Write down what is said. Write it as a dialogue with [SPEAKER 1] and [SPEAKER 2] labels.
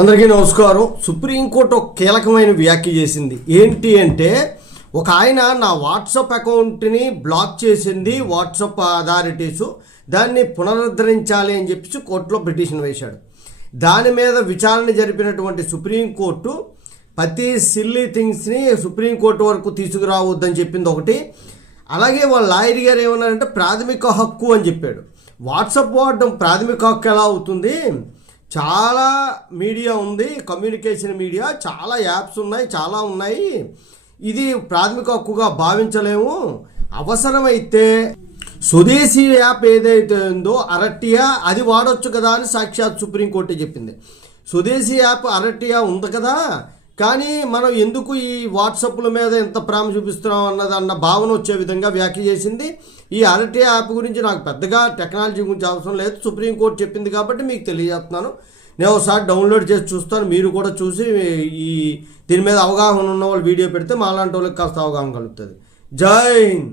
[SPEAKER 1] అందరికీ నమస్కారం. సుప్రీంకోర్టు ఒక కీలకమైన వ్యాఖ్య చేసింది. ఏంటి అంటే ఒక ఆయన నా వాట్సాప్ అకౌంట్ని బ్లాక్ చేసింది వాట్సాప్ అథారిటీసు దాన్ని పునరుద్ధరించాలి అని చెప్పి కోర్టులో పిటిషన్ వేశాడు. దాని మీద విచారణ జరిపినటువంటి సుప్రీంకోర్టు ప్రతి సిల్లీ థింగ్స్ని సుప్రీంకోర్టు వరకు తీసుకురావద్దని చెప్పింది ఒకటి. అలాగే వాళ్ళ లాయర్ గారు ఏమన్నారంటే ప్రాథమిక హక్కు అని చెప్పాడు. వాట్సాప్ వాడడం ప్రాథమిక హక్కు ఎలా అవుతుంది? చాలా మీడియా ఉంది కమ్యూనికేషన్ మీడియా చాలా యాప్స్ ఉన్నాయి చాలా ఉన్నాయి. ఇది ప్రాథమిక హక్కుగా భావించలేము. అవసరమైతే స్వదేశీ యాప్ ఏదైతే ఉందో అరటియా అది వాడొచ్చు కదా అని సాక్షాత్ సుప్రీంకోర్టు చెప్పింది. స్వదేశీ యాప్ అరటియా ఉంది కదా కానీ మనం ఎందుకు ఈ వాట్సాప్ల మీద ఎంత ప్రేమ చూపిస్తున్నాం అన్నది అన్న భావన వచ్చే విధంగా వ్యాఖ్య చేసింది. ఈ అరటి యాప్ గురించి నాకు పెద్దగా టెక్నాలజీ గురించి అవసరం లేదు. సుప్రీంకోర్టు చెప్పింది కాబట్టి మీకు తెలియజేస్తున్నాను. నేను ఒకసారి డౌన్లోడ్ చేసి చూస్తాను. మీరు కూడా చూసి ఈ దీని మీద అవగాహన ఉన్న వాళ్ళు వీడియో పెడితే మాలాంటి వాళ్ళకి కాస్త అవగాహన కలుగుతుంది. జై హింద్!